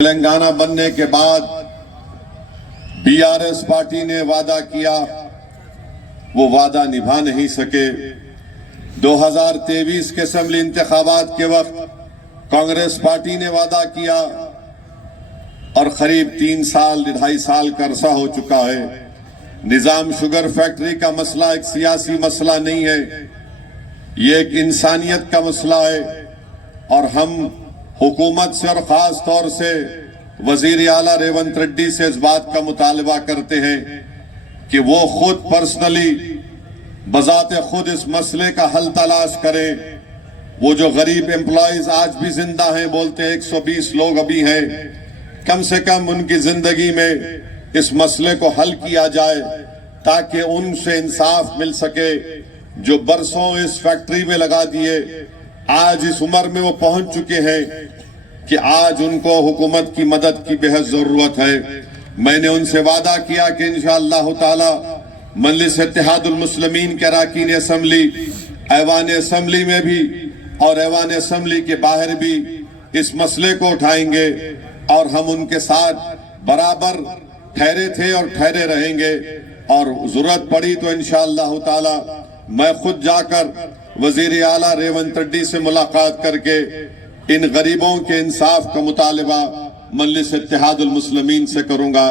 تلنگانہ بننے کے بعد بی آر ایس پارٹی نے وعدہ کیا، وہ وعدہ نبھا نہیں سکے۔ 2023 کے اسمبلی انتخابات کے وقت کانگریس پارٹی نے وعدہ کیا اور قریب 3 سال 2.5 سال کا عرصہ ہو چکا ہے۔ نظام شوگر فیکٹری کا مسئلہ ایک سیاسی مسئلہ نہیں ہے، یہ ایک انسانیت کا مسئلہ ہے، اور ہم حکومت سے اور خاص طور سے وزیر اعلیٰ ریونت ریڈی سے اس بات کا مطالبہ کرتے ہیں کہ وہ خود پرسنلی بذات خود اس مسئلے کا حل تلاش کریں۔ وہ جو غریب امپلائیز آج بھی زندہ ہیں، بولتے ہیں 120 لوگ ابھی ہیں، کم سے کم ان کی زندگی میں اس مسئلے کو حل کیا جائے تاکہ ان سے انصاف مل سکے۔ جو برسوں اس فیکٹری میں لگا دیے، آج اس عمر میں وہ پہنچ چکے ہیں کہ آج ان کو حکومت کی مدد کی بہت ضرورت ہے۔ میں نے ان سے وعدہ کیا کہ انشاءاللہ تعالی مجلس اتحاد المسلمین کے اراکین اسمبلی، ایوان اسمبلی میں بھی اور ایوان اسمبلی کے باہر بھی اس مسئلے کو اٹھائیں گے، اور ہم ان کے ساتھ برابر ٹھہرے تھے اور ٹھہرے رہیں گے، اور ضرورت پڑی تو انشاءاللہ تعالی میں خود جا کر وزیر اعلیٰ ریونت ریڈی سے ملاقات کر کے ان غریبوں کے انصاف کا مطالبہ مجلس اتحاد المسلمین سے کروں گا۔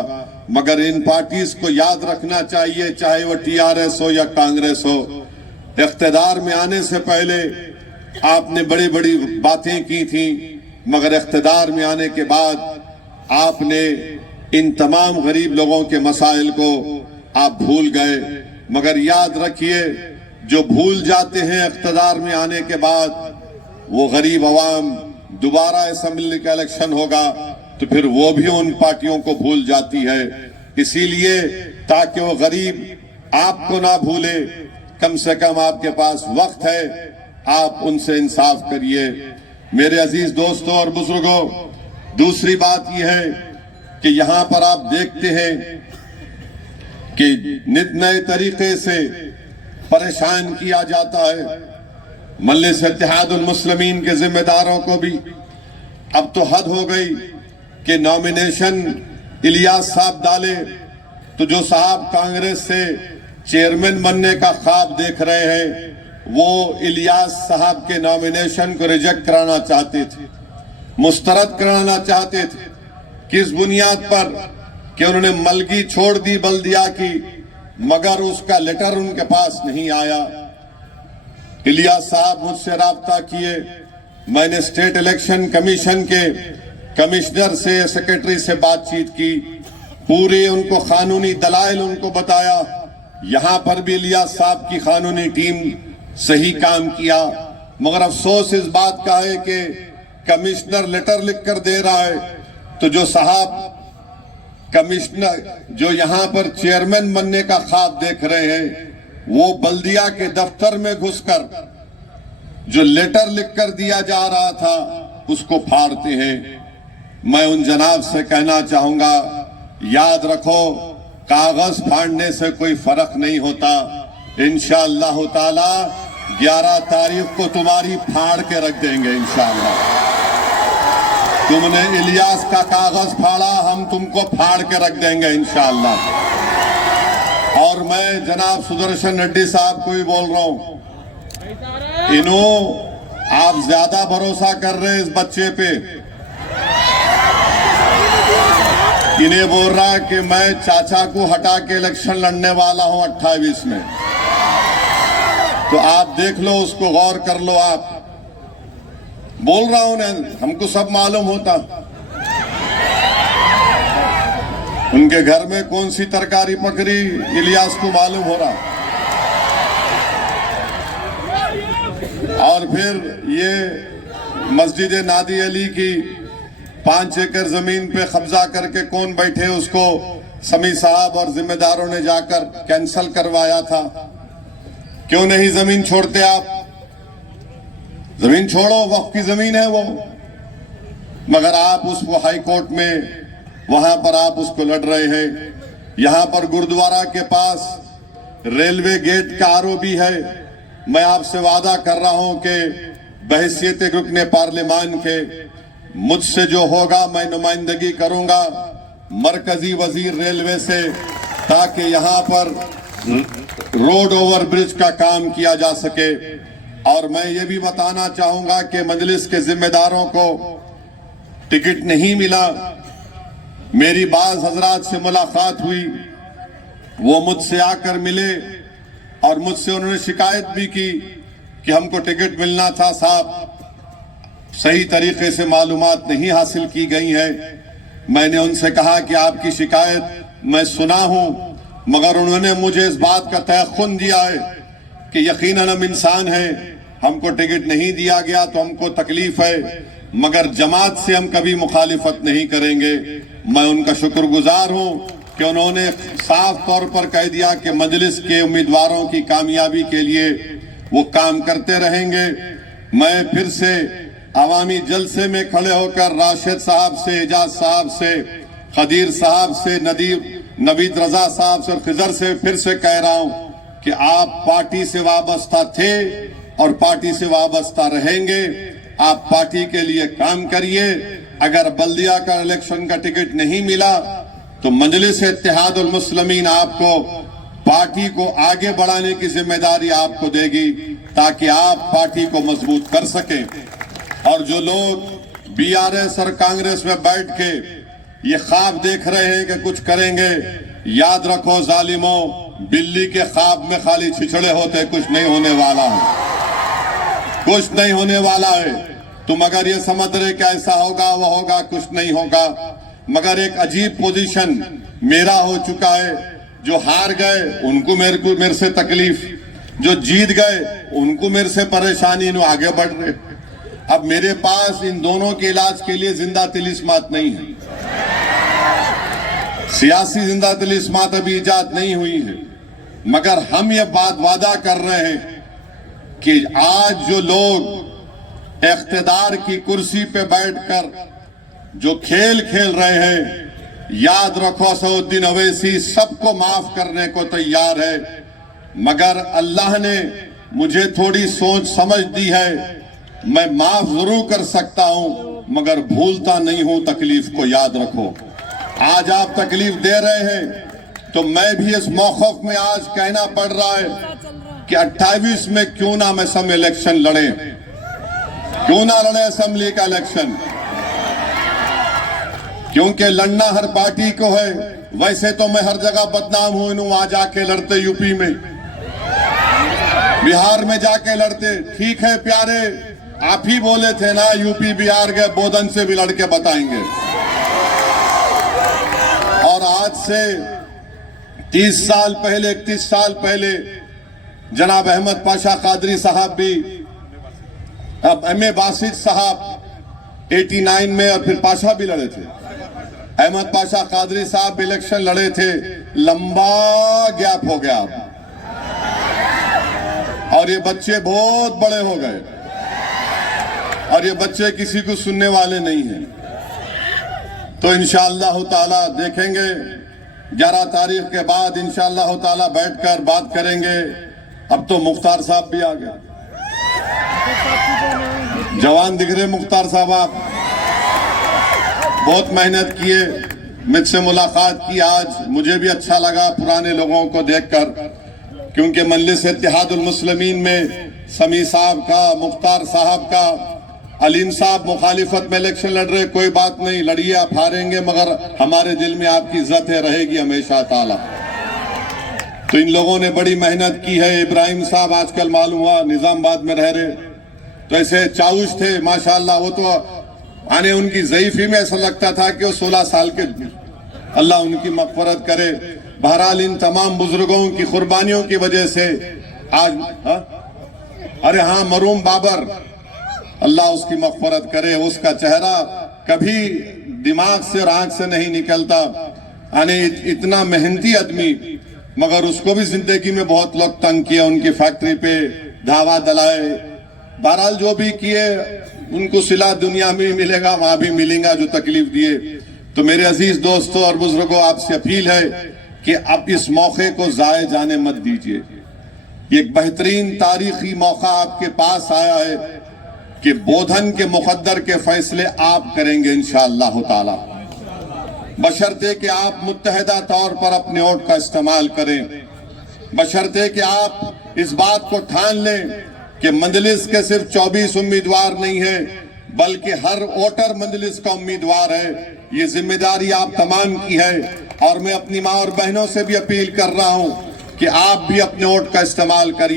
مگر ان پارٹیز کو یاد رکھنا چاہیے، چاہے وہ ٹی آر ایس ہو یا کانگریس ہو، اقتدار میں آنے سے پہلے آپ نے بڑی بڑی باتیں کی تھیں، مگر اقتدار میں آنے کے بعد آپ نے ان تمام غریب لوگوں کے مسائل کو آپ بھول گئے۔ مگر یاد رکھیے، جو بھول جاتے ہیں اقتدار میں آنے کے بعد، وہ غریب عوام دوبارہ اسمبلی کا الیکشن ہوگا تو پھر وہ بھی ان پارٹیوں کو بھول جاتی ہے۔ اسی لیے تاکہ وہ غریب آپ کو نہ بھولے، کم سے کم آپ کے پاس وقت ہے، آپ ان سے انصاف کریے۔ میرے عزیز دوستوں اور بزرگوں، دوسری بات یہ ہے کہ یہاں پر آپ دیکھتے ہیں کہ نت نئے طریقے سے پریشان کیا جاتا ہے۔ مجلس اتحاد المسلمین کے ذمہ داروں کو بھی اب تو حد ہو گئی کہ نامینیشن الیاس صاحب ڈالے تو جو صاحب کانگریس سے چیئرمین بننے کا خواب دیکھ رہے ہیں، وہ الیاس صاحب کے نامینیشن کو ریجیکٹ کرانا چاہتے تھے، مسترد کرانا چاہتے تھے۔ کس بنیاد پر؟ کہ انہوں نے ملگی چھوڑ دی بلدیہ کی، مگر اس کا لیٹر ان کے پاس نہیں آیا۔ الیاس صاحب مجھ سے رابطہ کیے، میں نے اسٹیٹ الیکشن کمیشن کے کمشنر سے، سیکرٹری سے بات چیت کی، پورے ان کو قانونی دلائل ان کو بتایا۔ یہاں پر بھی الیاس صاحب کی قانونی ٹیم صحیح کام کیا، مگر افسوس اس بات کا ہے کہ کمشنر لیٹر لکھ کر دے رہا ہے تو جو صاحب کمشنر جو یہاں پر چیئرمین بننے کا خواب دیکھ رہے ہیں، وہ بلدیہ کے دفتر میں گھس کر جو لیٹر لکھ کر دیا جا رہا تھا اس کو پھاڑتے ہیں۔ میں ان جناب سے کہنا چاہوں گا، یاد رکھو، کاغذ پھاڑنے سے کوئی فرق نہیں ہوتا۔ انشاءاللہ تعالی 11 تاریخ کو تمہاری پھاڑ کے رکھ دیں گے انشاءاللہ۔ تم نے الیاس کا کاغذ پھاڑا، ہم تم کو پھاڑ کے رکھ دیں گے انشاءاللہ۔ اور میں جناب سدرشن ریڈی صاحب کو بھی بول رہا ہوں، آپ زیادہ بھروسہ کر رہے ہیں اس بچے پہ۔ انہیں بول رہا ہے کہ میں چاچا کو ہٹا کے الیکشن لڑنے والا ہوں 28 میں، تو آپ دیکھ لو، اس کو غور کر لو۔ آپ بول رہا ہوں نا، ہم کو سب معلوم ہوتا ان کے گھر میں کون سی ترکاری پکڑی، الیاس کو معلوم ہو رہا۔ اور پھر یہ مسجد نادی علی کی 5 ایکڑ زمین پہ قبضہ کر کے کون بیٹھے، اس کو سمیع صاحب اور ذمہ داروں نے جا کر کینسل کروایا تھا۔ کیوں نہیں زمین چھوڑتے آپ؟ زمین چھوڑو، وقف کی زمین ہے وہ، مگر آپ اس کو ہائی کورٹ میں وہاں پر آپ اس کو لڑ رہے ہیں۔ یہاں پر گردوارہ کے پاس ریلوے گیٹ کا ROB ہے۔ میں آپ سے وعدہ کر رہا ہوں کہ بحیثیت رکن پارلیمان کے مجھ سے جو ہوگا میں نمائندگی کروں گا مرکزی وزیر ریلوے سے، تاکہ یہاں پر روڈ اوور برج کا کام کیا جا سکے۔ اور میں یہ بھی بتانا چاہوں گا کہ مجلس کے ذمہ داروں کو ٹکٹ نہیں ملا۔ میری بعض حضرات سے ملاقات ہوئی، وہ مجھ سے آ کر ملے اور مجھ سے انہوں نے شکایت بھی کی کہ ہم کو ٹکٹ ملنا تھا صاحب، صحیح طریقے سے معلومات نہیں حاصل کی گئی ہے۔ میں نے ان سے کہا کہ آپ کی شکایت میں سنا ہوں، مگر انہوں نے مجھے اس بات کا تیقن دیا ہے کہ یقیناً ہم انسان ہیں، ہم کو ٹکٹ نہیں دیا گیا تو ہم کو تکلیف ہے، مگر جماعت سے ہم کبھی مخالفت نہیں کریں گے۔ میں ان کا شکر گزار ہوں کہ انہوں نے صاف طور پر کہہ دیا کہ مجلس کے امیدواروں کی کامیابی کے لیے وہ کام کرتے رہیں گے۔ میں پھر سے عوامی جلسے میں کھڑے ہو کر راشد صاحب سے، اعجاز صاحب سے، خدیر صاحب سے، نوید رضا صاحب سے اور خضر سے پھر سے کہہ رہا ہوں کہ آپ پارٹی سے وابستہ تھے اور پارٹی سے وابستہ رہیں گے۔ آپ پارٹی کے لیے کام کریے۔ اگر بلدیہ کا الیکشن کا ٹکٹ نہیں ملا تو مجلس اتحاد المسلمین آپ کو پارٹی کو آگے بڑھانے کی ذمہ داری آپ کو دے گی، تاکہ آپ پارٹی کو مضبوط کر سکیں۔ اور جو لوگ بی آر ایس اور کانگریس میں بیٹھ کے یہ خواب دیکھ رہے ہیں کہ کچھ کریں گے، یاد رکھو ظالموں، بلی کے خواب میں خالی چھچڑے ہوتے، کچھ نہیں ہونے والا ہے، کچھ نہیں ہونے والا ہے۔ تم اگر یہ سمجھ رہے کہ ایسا ہوگا وہ ہوگا، کچھ نہیں ہوگا۔ مگر ایک عجیب پوزیشن میرا ہو چکا ہے، جو ہار گئے ان کو میرے سے تکلیف، جو جیت گئے ان کو میرے سے پریشانی، انہوں آگے بڑھ رہے۔ اب میرے پاس ان دونوں کے علاج کے لیے زندہ طلسمات نہیں ہے، سیاسی زندہ طلسمات ابھی ایجاد نہیں ہوئی ہے، مگر ہم یہ بات وعدہ کر رہے ہیں کہ آج جو لوگ اقتدار کی کرسی پہ بیٹھ کر جو کھیل کھیل رہے ہیں، یاد رکھو اسد الدین اویسی سب کو معاف کرنے کو تیار ہے، مگر اللہ نے مجھے تھوڑی سوچ سمجھ دی ہے، میں معاف ضرور کر سکتا ہوں مگر بھولتا نہیں ہوں تکلیف کو۔ یاد رکھو آج آپ تکلیف دے رہے ہیں تو میں بھی اس موقف میں آج کہنا پڑ رہا ہے کہ 28 میں کیوں نہ ہم اسمبلی الیکشن لڑیں، کیوں نہ لڑیں اسمبلی کا الیکشن، کیونکہ لڑنا ہر پارٹی کو ہے۔ ویسے تو میں ہر جگہ بدنام ہوں، انہوں آ جا کے لڑتے یو پی میں، بہار میں جا کے لڑتے، ٹھیک ہے پیارے، آپ ہی بولے تھے نا یو پی بہار گئے، بودن سے بھی لڑ کے بتائیں گے۔ اور آج سے 30 سال پہلے، 31 سال پہلے جناب احمد پاشا قادری صاحب بھی، اب ایم اے باسط صاحب 89 میں اور پھر پاشا بھی لڑے تھے، احمد پاشا قادری صاحب بھی الیکشن لڑے تھے، لمبا گیپ ہو گیا اب، اور یہ بچے بہت بڑے ہو گئے اور یہ بچے کسی کو سننے والے نہیں ہیں۔ تو انشاءاللہ تعالی دیکھیں گے 11 تاریخ کے بعد انشاءاللہ تعالی بیٹھ کر بات کریں گے۔ اب تو مختار صاحب بھی آ گئے، جوان دکھ رہے مختار صاحب، آپ بہت محنت کیے، مجھ سے ملاقات کی آج، مجھے بھی اچھا لگا پرانے لوگوں کو دیکھ کر، کیونکہ مجلس اتحاد المسلمین میں سمیع صاحب کا، مختار صاحب کا، علیم صاحب مخالفت میں الیکشن لڑ رہے، کوئی بات نہیں، لڑیے، آپ ہاریں گے مگر ہمارے دل میں آپ کی عزت ہے، رہے گی ہمیشہ تعالی۔ تو ان لوگوں نے بڑی محنت کی ہے۔ ابراہیم صاحب آج کل معلوم ہوا نظام آباد میں رہ رہے، تو ایسے چاوش تھے ماشاءاللہ، وہ تو آنے ان کی ضعیفی میں ایسا لگتا تھا کہ وہ 16 سال کے، اللہ ان کی مغفرت کرے۔ بہرحال ان تمام بزرگوں کی قربانیوں کی وجہ سے آج ارے ہاں مرحوم بابر، اللہ اس کی مغفرت کرے، اس کا چہرہ کبھی دماغ سے اور آنکھ سے نہیں نکلتا، یعنی اتنا محنتی آدمی، مگر اس کو بھی زندگی میں بہت لوگ تنگ کیا، ان کی فیکٹری پہ دھاوا دلائے۔ بہرحال جو بھی کیے ان کو صلہ دنیا میں ملے گا، وہاں بھی ملیں گا جو تکلیف دیے۔ تو میرے عزیز دوستوں اور بزرگوں، آپ سے اپیل ہے کہ اب اس موقع کو ضائع جانے مت دیجیے۔ یہ ایک بہترین تاریخی موقع آپ کے پاس آیا ہے، کہ بودھن کے مقدر کے فیصلے آپ کریں گے انشاءاللہ تعالی، بشرطے کہ آپ متحدہ طور پر اپنے ووٹ کا استعمال کریں، بشرطے کہ آپ اس بات کو ٹھان لیں کہ مجلس کے صرف 24 امیدوار نہیں ہیں بلکہ ہر ووٹر مجلس کا امیدوار ہے۔ یہ ذمہ داری آپ تمام کی ہے، اور میں اپنی ماں اور بہنوں سے بھی اپیل کر رہا ہوں کہ آپ بھی اپنے ووٹ کا استعمال کریے۔